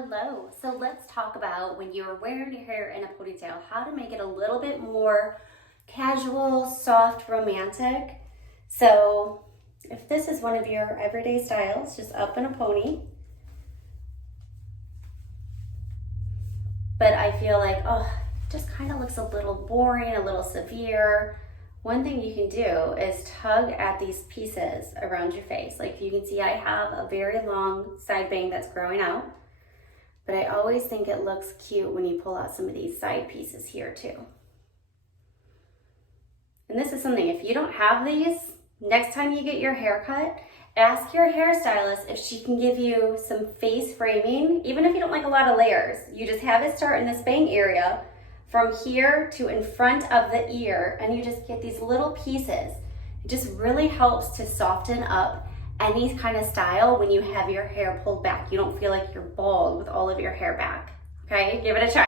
Hello, so let's talk about when you're wearing your hair in a ponytail, how to make it a little bit more casual, soft, romantic. So if this is one of your everyday styles, just up in a pony, but I feel like, oh, it just kind of looks a little boring, a little severe. One thing you can do is tug at these pieces around your face. Like you can see I have a very long side bang that's growing out. But I always think it looks cute when you pull out some of these side pieces here too. And this is something, if you don't have these, next time you get your hair cut, ask your hairstylist if she can give you some face framing, even if you don't like a lot of layers. You just have it start in this bang area from here to in front of the ear, and you just get these little pieces. It just really helps to soften up any kind of style when you have your hair pulled back. You don't feel like you're bald with all of your hair back. Okay, give it a try.